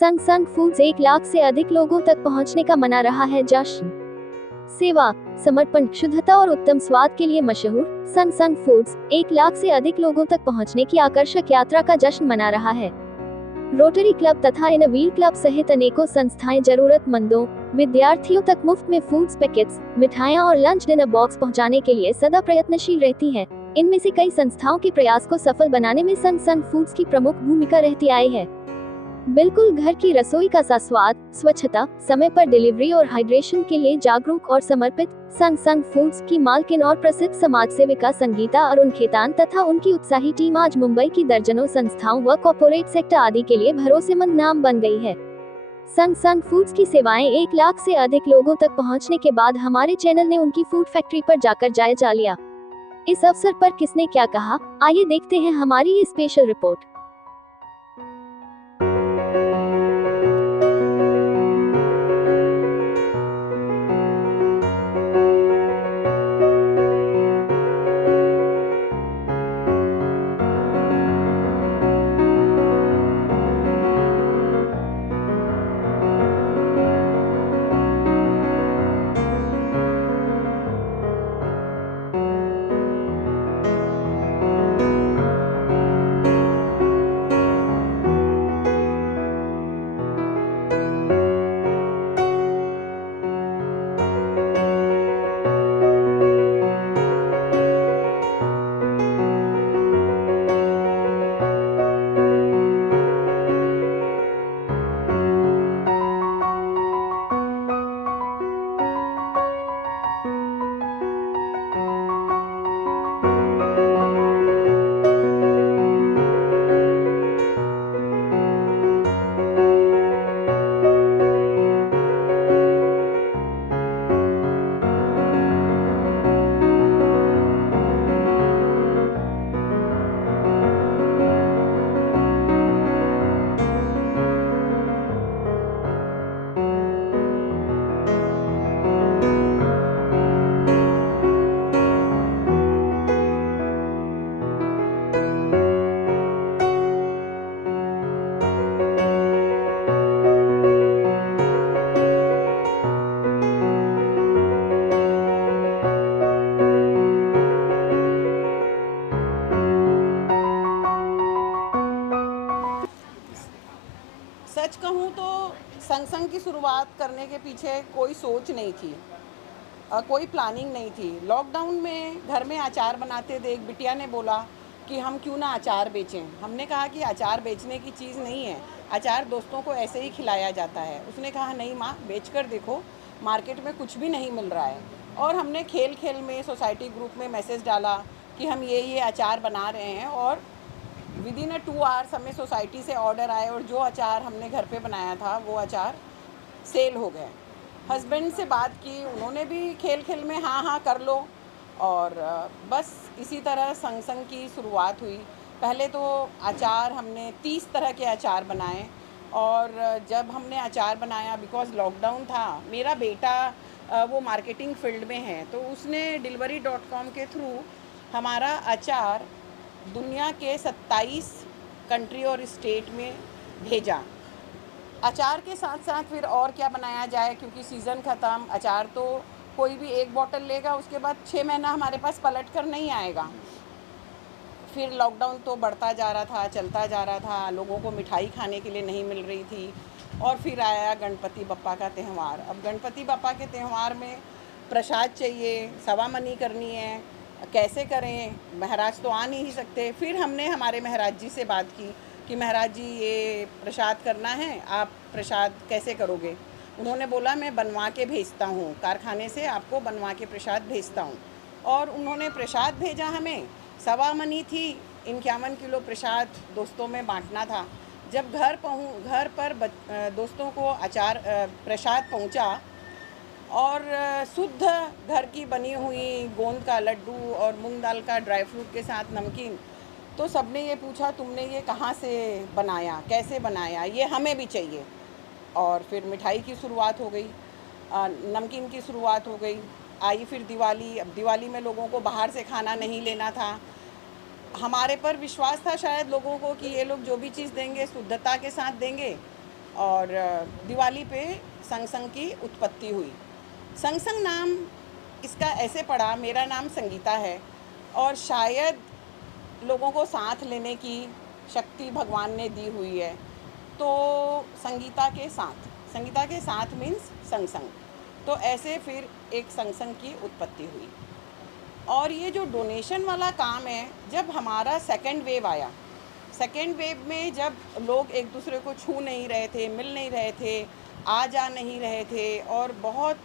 सन सन foods 1 lakh से अधिक लोगों तक पहुंचने का मना रहा है जश्न। सेवा, समर्पण, शुद्धता और उत्तम स्वाद के लिए मशहूर सन सन फूड्स 1 लाख से अधिक लोगों तक पहुंचने की आकर्षक यात्रा का जश्न मना रहा है। रोटरी क्लब तथा इन व्हील क्लब सहित अनेकों संस्थाएं जरूरतमंदों, विद्यार्थियों तक मुफ्त में फूड्स पैकेट्स, मिठाइयां और लंच डिनर बॉक्स पहुंचाने के लिए सदा प्रयत्नशील रहती हैं। इनमें से कई संस्थाओं के प्रयास को सफल बनाने में सन सन फूड्स की प्रमुख भूमिका रहती आई है। बिल्कुल घर की रसोई का सा स्वाद, स्वच्छता, समय पर डिलीवरी और हाइड्रेशन के लिए जागरूक और समर्पित सन सन फूड्स की मालकिन और प्रसिद्ध समाज सेविका संगीता अरुण खेतान तथा उनकी उत्साही टीम आज मुंबई की दर्जनों संस्थाओं व कॉर्पोरेट सेक्टर आदि के लिए भरोसेमंद नाम बन गई है। सन सन फूड्स की सेवाएं 1 लाख से अधिक लोगों तक पहुंचने के बाद हमारे चैनल ने उनकी फूड फैक्ट्री पर जाकर जायजा लिया। इस अवसर पर किसने क्या कहा, आइए देखते हैं हमारी ये स्पेशल रिपोर्ट। सच कहूँ तो संग की शुरुआत करने के पीछे कोई सोच नहीं थी, कोई प्लानिंग नहीं थी। लॉकडाउन में घर में अचार बनाते थे, एक बिटिया ने बोला कि हम क्यों ना अचार बेचें। हमने कहा कि अचार बेचने की चीज़ नहीं है, अचार दोस्तों को ऐसे ही खिलाया जाता है। उसने कहा नहीं माँ, बेच कर देखो, मार्केट में कुछ भी नहीं मिल रहा है। और हमने खेल खेल में सोसाइटी ग्रुप में मैसेज डाला कि हम ये अचार बना रहे हैं, और विद इन 2 आवर्स हमें सोसाइटी से ऑर्डर आए और जो अचार हमने घर पे बनाया था वो अचार सेल हो गए। हस्बैंड से बात की, उन्होंने भी खेल खेल में हाँ हाँ कर लो, और बस इसी तरह संग की शुरुआत हुई। पहले तो अचार हमने 30 तरह के अचार बनाए, और जब हमने अचार बनाया, बिकॉज़ लॉकडाउन था, मेरा बेटा वो मार्केटिंग फील्ड में है, तो उसने delivery.com के थ्रू हमारा अचार दुनिया के 27 कंट्री और स्टेट में भेजा। अचार के साथ साथ फिर और क्या बनाया जाए, क्योंकि सीज़न ख़त्म, अचार तो कोई भी एक बॉटल लेगा, उसके बाद 6 महीना हमारे पास पलट कर नहीं आएगा। फिर लॉकडाउन तो बढ़ता जा रहा था, चलता जा रहा था, लोगों को मिठाई खाने के लिए नहीं मिल रही थी। और फिर आया गणपति बप्पा का त्यौहार। अब गणपति बप्पा के त्यौहार में प्रसाद चाहिए, सवा मनी करनी है, कैसे करें, महाराज तो आ नहीं सकते। फिर हमने हमारे महाराज जी से बात की कि महाराज जी ये प्रसाद करना है, आप प्रसाद कैसे करोगे। उन्होंने बोला मैं बनवा के भेजता हूँ, कारखाने से आपको बनवा के प्रसाद भेजता हूँ। और उन्होंने प्रसाद भेजा हमें, सवा मनी थी, 51 किलो प्रसाद दोस्तों में बांटना था। जब घर पर दोस्तों को अचार प्रसाद पहुँचा, और शुद्ध घर की बनी हुई गोंद का लड्डू और मूंग दाल का ड्राई फ्रूट के साथ नमकीन, तो सबने ये पूछा तुमने ये कहाँ से बनाया, कैसे बनाया, ये हमें भी चाहिए। और फिर मिठाई की शुरुआत हो गई, नमकीन की शुरुआत हो गई। आई फिर दिवाली। अब दिवाली में लोगों को बाहर से खाना नहीं लेना था। हमारे पर विश्वास था शायद लोगों को कि ये लोग जो भी चीज़ देंगे शुद्धता के साथ देंगे, और दिवाली पे संग संग की उत्पत्ति हुई। संग संग नाम इसका ऐसे पड़ा, मेरा नाम संगीता है और शायद लोगों को साथ लेने की शक्ति भगवान ने दी हुई है। तो संगीता के साथ मीन्स संग संग, तो ऐसे फिर एक संग संग की उत्पत्ति हुई। और ये जो डोनेशन वाला काम है, जब हमारा सेकेंड वेव आया, सेकेंड वेव में जब लोग एक दूसरे को छू नहीं रहे थे, मिल नहीं रहे थे, आ जा नहीं रहे थे और बहुत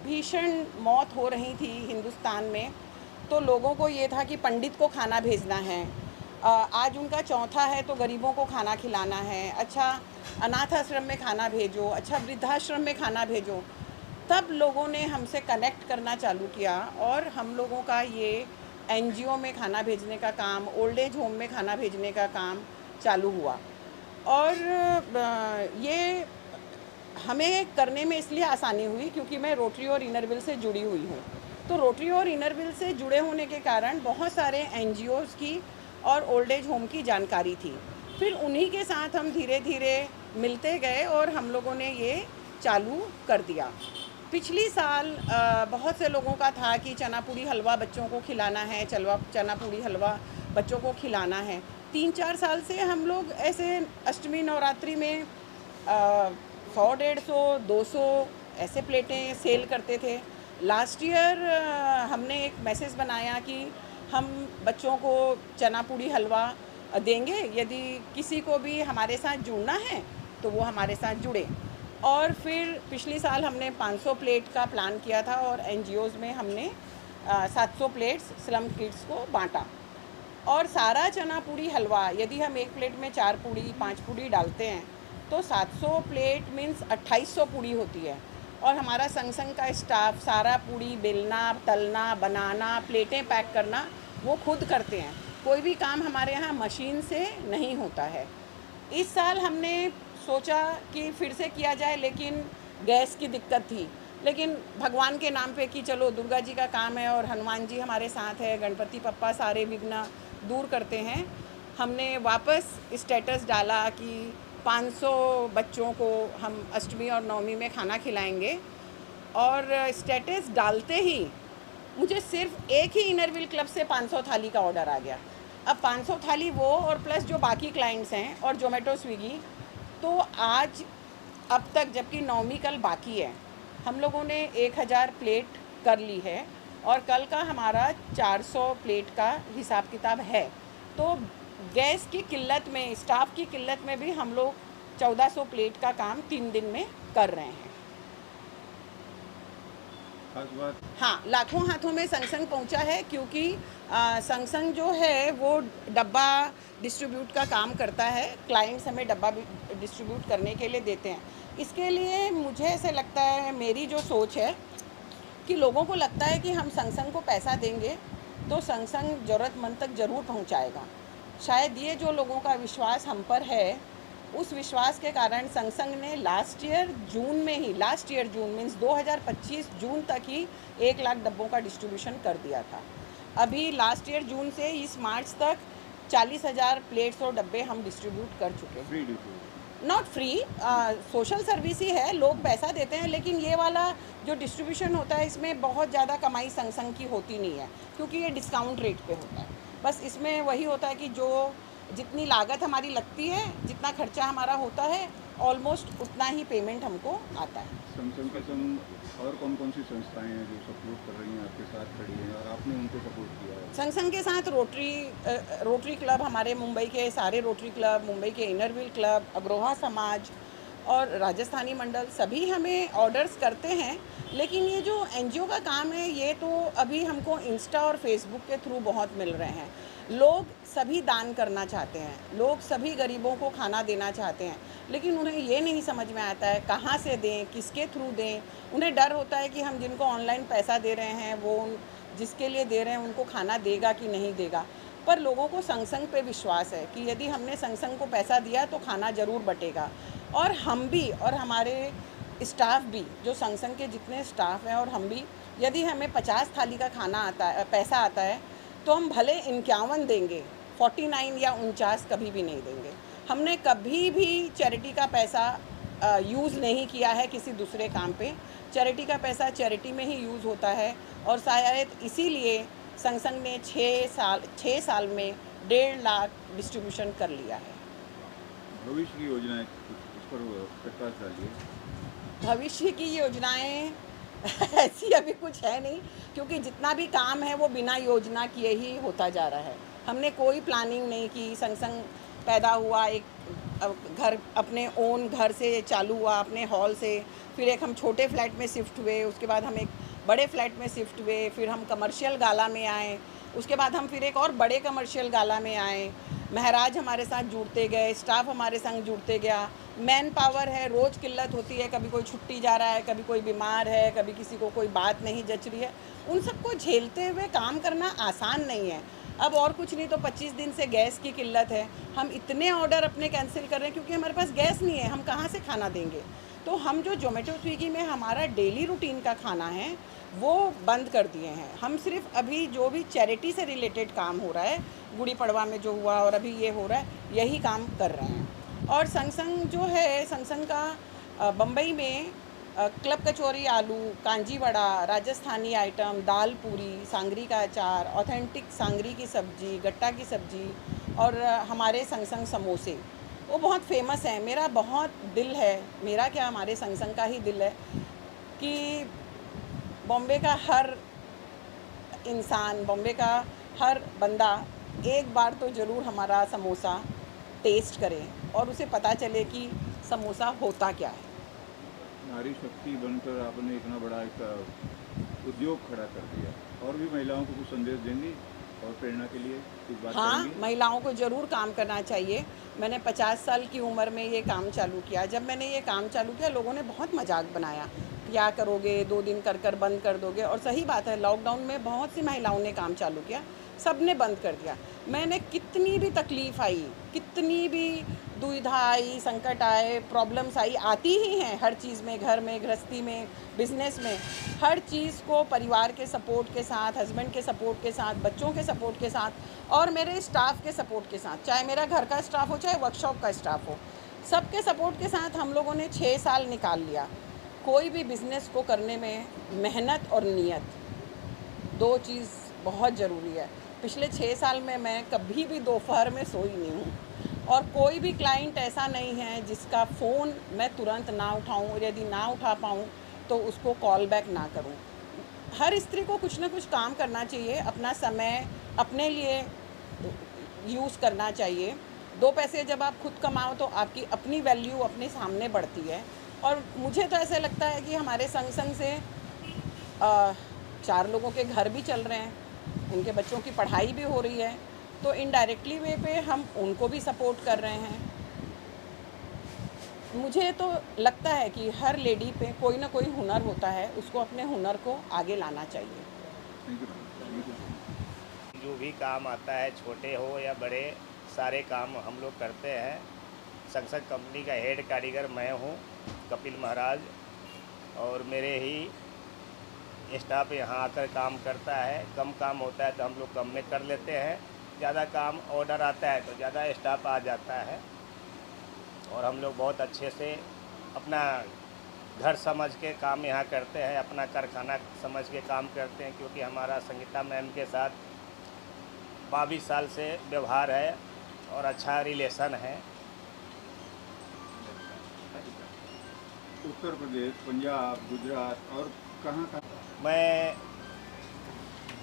भीषण मौत हो रही थी हिंदुस्तान में, तो लोगों को ये था कि पंडित को खाना भेजना है, आज उनका चौथा है तो गरीबों को खाना खिलाना है, अच्छा अनाथ आश्रम में खाना भेजो, अच्छा वृद्धाश्रम में खाना भेजो। तब लोगों ने हमसे कनेक्ट करना चालू किया और हम लोगों का ये एनजीओ में खाना भेजने का काम, ओल्ड एज होम में खाना भेजने का काम चालू हुआ। और ये हमें करने में इसलिए आसानी हुई क्योंकि मैं रोटरी और इनरव्हील से जुड़ी हुई हूँ। तो रोटरी और इनरव्हील से जुड़े होने के कारण बहुत सारे एनजीओज़ की और ओल्ड एज होम की जानकारी थी। फिर उन्हीं के साथ हम धीरे धीरे मिलते गए और हम लोगों ने ये चालू कर दिया। पिछली साल बहुत से लोगों का था कि चना पूड़ी हलवा बच्चों को खिलाना है, चना पूड़ी हलवा बच्चों को खिलाना है। 3-4 साल से हम लोग ऐसे अष्टमी नवरात्रि में 100-150-200 ऐसे प्लेटें सेल करते थे। लास्ट ईयर हमने एक मैसेज बनाया कि हम बच्चों को चना पूड़ी हलवा देंगे, यदि किसी को भी हमारे साथ जुड़ना है तो वो हमारे साथ जुड़े। और फिर पिछली साल हमने 500 प्लेट का प्लान किया था और एनजीओज़ में हमने 700 प्लेट्स स्लम किड्स को बांटा। और सारा चना पूड़ी हलवा यदि हम एक प्लेट में 4 पूड़ी 5 पूड़ी डालते हैं तो 700 प्लेट मीन्स 2800 पूड़ी होती है। और हमारा संग संग का स्टाफ सारा पूड़ी बेलना, तलना, बनाना, प्लेटें पैक करना वो खुद करते हैं। कोई भी काम हमारे यहाँ मशीन से नहीं होता है। इस साल हमने सोचा कि फिर से किया जाए, लेकिन गैस की दिक्कत थी। लेकिन भगवान के नाम पे कि चलो दुर्गा जी का काम है और हनुमान जी हमारे साथ है, गणपति पप्पा सारे विघ्न दूर करते हैं, हमने वापस स्टेटस डाला कि 500 बच्चों को हम अष्टमी और नवमी में खाना खिलाएंगे। और स्टेटस डालते ही मुझे सिर्फ एक ही इनरव्हील क्लब से 500 थाली का ऑर्डर आ गया। अब 500 थाली वो और प्लस जो बाकी क्लाइंट्स हैं और जोमेटो स्विगी, तो आज अब तक जबकि नवमी कल बाकी है, हम लोगों ने 1000 प्लेट कर ली है और कल का हमारा 400 प्लेट का हिसाब किताब है। तो गैस की किल्लत में, स्टाफ की किल्लत में भी हम लोग 1400 प्लेट का काम 3 दिन में कर रहे हैं। हाँ, लाखों हाथों में संग संग पहुँचा है क्योंकि संग संग जो है वो डब्बा डिस्ट्रीब्यूट का काम करता है। क्लाइंट्स हमें डब्बा डिस्ट्रीब्यूट करने के लिए देते हैं। इसके लिए मुझे ऐसे लगता है, मेरी जो सोच है कि लोगों को लगता है कि हम संग संग को पैसा देंगे तो संग संग ज़रूरतमंद तक ज़रूर पहुंचाएगा। शायद ये जो लोगों का विश्वास हम पर है, उस विश्वास के कारण संग संग ने लास्ट ईयर जून मीन्स 2025 जून तक ही 1 लाख डब्बों का डिस्ट्रीब्यूशन कर दिया था। अभी लास्ट ईयर जून से इस मार्च तक 40,000 प्लेट्स और डब्बे हम डिस्ट्रीब्यूट कर चुके हैं। नॉट फ्री, सोशल सर्विस ही है, लोग पैसा देते हैं, लेकिन ये वाला जो डिस्ट्रीब्यूशन होता है इसमें बहुत ज़्यादा कमाई संग संग की होती नहीं है क्योंकि ये डिस्काउंट रेट पे होता है। बस इसमें वही होता है कि जो जितनी लागत हमारी लगती है, जितना खर्चा हमारा होता है, ऑलमोस्ट उतना ही पेमेंट हमको आता है। संग के संग और कौन कौन सी संस्थाएं हैं जो सपोर्ट कर रही हैं, आपके साथ खड़ी हैं और आपने उनको सपोर्ट किया है? संग के साथ रोटरी क्लब, हमारे मुंबई के सारे रोटरी क्लब, मुंबई के इनरव्हील क्लब, अग्रोहा समाज और राजस्थानी मंडल सभी हमें ऑर्डर्स करते हैं। लेकिन ये जो एनजीओ का काम है ये तो अभी हमको इंस्टा और फेसबुक के थ्रू बहुत मिल रहे हैं। लोग सभी दान करना चाहते हैं, लोग सभी गरीबों को खाना देना चाहते हैं, लेकिन उन्हें ये नहीं समझ में आता है कहाँ से दें, किसके थ्रू दें। उन्हें डर होता है कि हम जिनको ऑनलाइन पैसा दे रहे हैं वो जिसके लिए दे रहे हैं उनको खाना देगा कि नहीं देगा। पर लोगों को संग संग पे विश्वास है कि यदि हमने संग संग को पैसा दिया तो खाना ज़रूर बटेगा। और हम भी और हमारे स्टाफ भी, जो संग संग के जितने स्टाफ हैं और हम भी, यदि हमें 50 थाली का खाना आता है, पैसा आता है, तो हम भले 51 देंगे, 49 या 49 कभी भी नहीं देंगे। हमने कभी भी चैरिटी का पैसा यूज़ नहीं किया है किसी दूसरे काम पे। चैरिटी का पैसा चैरिटी में ही यूज़ होता है और शायद इसीलिए संगठन ने 6 साल में 1.5 लाख डिस्ट्रीब्यूशन कर लिया है। भविष्य की योजनाएं कुछ उस पर प्रकाश डालिए। भविष्य की योजनाएं ऐसी अभी कुछ है नहीं, क्योंकि जितना भी काम है वो बिना योजना किए ही होता जा रहा है। हमने कोई प्लानिंग नहीं की। संग पैदा हुआ, एक घर अपने ओन घर से चालू हुआ, अपने हॉल से, फिर एक हम छोटे फ्लैट में शिफ्ट हुए, उसके बाद हम एक बड़े फ्लैट में शिफ्ट हुए, फिर हम कमर्शियल गाला में आए, उसके बाद हम फिर एक और बड़े कमर्शियल गाला में आए। महाराज हमारे साथ जुड़ते गए, स्टाफ हमारे संग जुड़ते गया। मैन पावर है, रोज़ किल्लत होती है, कभी कोई छुट्टी जा रहा है, कभी कोई बीमार है, कभी किसी को कोई बात नहीं जच रही है। उन सबको झेलते हुए काम करना आसान नहीं है। अब और कुछ नहीं तो 25 दिन से गैस की किल्लत है। हम इतने ऑर्डर अपने कैंसिल कर रहे हैं क्योंकि हमारे पास गैस नहीं है, हम कहाँ से खाना देंगे। तो हम जो ज़ोमैटो स्विगी में हमारा डेली रूटीन का खाना है वो बंद कर दिए हैं। हम सिर्फ अभी जो भी चैरिटी से रिलेटेड काम हो रहा है, गुड़ी पड़वा में जो हुआ और अभी ये हो रहा है, यही काम कर रहे हैं। और संग जो है, संग का बम्बई में क्लब कचौरी आलू, कांजी वड़ा, राजस्थानी आइटम, दाल पूरी, सांगरी का अचार, ऑथेंटिक सांगरी की सब्ज़ी, गट्टा की सब्ज़ी और हमारे संग समोसे वो बहुत फेमस हैं। मेरा बहुत दिल है, मेरा क्या हमारे संग का ही दिल है कि बॉम्बे का हर इंसान, बॉम्बे का हर बंदा एक बार तो ज़रूर हमारा समोसा टेस्ट करे और उसे पता चले कि समोसा होता क्या है। नारी शक्ति बनकर आपने इतना बड़ा एक उद्योग खड़ा कर दिया, और भी महिलाओं को कुछ संदेश देंगी और प्रेरणा के लिए कुछ बात हाँ, करेंगी? महिलाओं को ज़रूर काम करना चाहिए। मैंने 50 साल की उम्र में ये काम चालू किया। जब मैंने ये काम चालू किया, लोगों ने बहुत मजाक बनाया, क्या करोगे, 2 दिन कर बंद कर दोगे। और सही बात है, लॉकडाउन में बहुत सी महिलाओं ने काम चालू किया, सब ने बंद कर दिया। मैंने कितनी भी तकलीफ़ आई, कितनी भी दुविधा आई, संकट आए, प्रॉब्लम्स आई, आती ही हैं हर चीज़ में, घर में, गृहस्थी में, बिजनेस में, हर चीज़ को परिवार के सपोर्ट के साथ, हस्बैंड के सपोर्ट के साथ, बच्चों के सपोर्ट के साथ और मेरे स्टाफ के सपोर्ट के साथ, चाहे मेरा घर का स्टाफ हो, चाहे वर्कशॉप का स्टाफ हो, सबके सपोर्ट के साथ हम लोगों ने 6 साल निकाल लिया। कोई भी बिज़नेस को करने में मेहनत और नियत, 2 चीज़ बहुत ज़रूरी है। पिछले 6 साल में मैं कभी भी दोपहर में सोई नहीं हूँ और कोई भी क्लाइंट ऐसा नहीं है जिसका फ़ोन मैं तुरंत ना उठाऊँ, और यदि ना उठा पाऊँ तो उसको कॉल बैक ना करूँ। हर स्त्री को कुछ ना कुछ काम करना चाहिए, अपना समय अपने लिए यूज़ करना चाहिए। 2 पैसे जब आप खुद कमाओ तो आपकी अपनी वैल्यू अपने सामने बढ़ती है। और मुझे तो ऐसे लगता है कि हमारे संग से 4 लोगों के घर भी चल रहे हैं, उनके बच्चों की पढ़ाई भी हो रही है, तो इनडायरेक्टली वे पे हम उनको भी सपोर्ट कर रहे हैं। मुझे तो लगता है कि हर लेडी पे कोई ना कोई हुनर होता है, उसको अपने हुनर को आगे लाना चाहिए। Thank you. जो भी काम आता है, छोटे हो या बड़े, सारे काम हम लोग करते हैं। संगठन कंपनी का हेड कारीगर मैं हूँ, कपिल महाराज, और मेरे ही स्टाफ यहाँ आकर काम करता है। कम काम होता है तो हम लोग कम में कर लेते हैं, ज़्यादा काम ऑर्डर आता है तो ज़्यादा स्टाफ आ जाता है। और हम लोग बहुत अच्छे से अपना घर समझ के काम यहाँ करते हैं, अपना कारखाना समझ के काम करते हैं, क्योंकि हमारा संगीता मैम के साथ 22 साल से व्यवहार है और अच्छा रिलेशन है। उत्तर प्रदेश, पंजाब, गुजरात और कहाँ कहाँ? मैं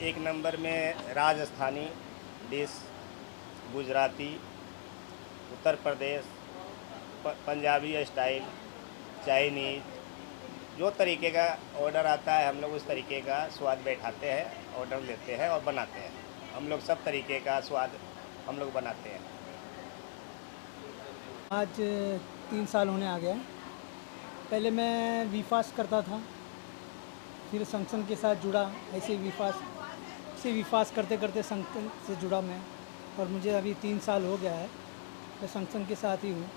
1 नंबर में Rajasthani dish, Gujarati, Uttar Pradesh, Punjabi style, Chinese, जो तरीके का ऑर्डर आता है हम लोग उस तरीके का स्वाद बैठाते हैं, ऑर्डर लेते हैं और बनाते हैं। हम लोग सब तरीके का स्वाद हम लोग बनाते हैं। आज 3 साल होने आ गया है। पहले मैं वीफास्ट करता था, फिर संगठन के साथ जुड़ा, ऐसे वीफास्ट करते करते संगठन से जुड़ा मैं, और मुझे अभी 3 साल हो गया है, मैं संगठन के साथ ही हूँ।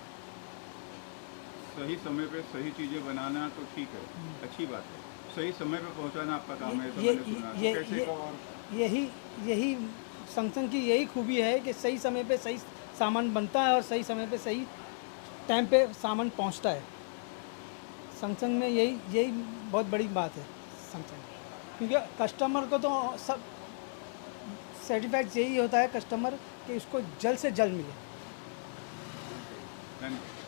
सही समय पे सही चीज़ें बनाना तो ठीक है, अच्छी बात है। सही समय पे पहुंचाना आपका काम है, ऐसा मैंने सुना। तो कैसे को और यही संगठन की यही खूबी है कि सही समय पे सही सामान बनता है और सही समय पे सही टाइम पे सामान पहुंचता है। सैमसंग में यही बहुत बड़ी बात है सैमसंग, क्योंकि कस्टमर को तो सब सेटिस्फैक्ट यही होता है कस्टमर कि उसको जल्द से जल्द मिले। धन्यवाद।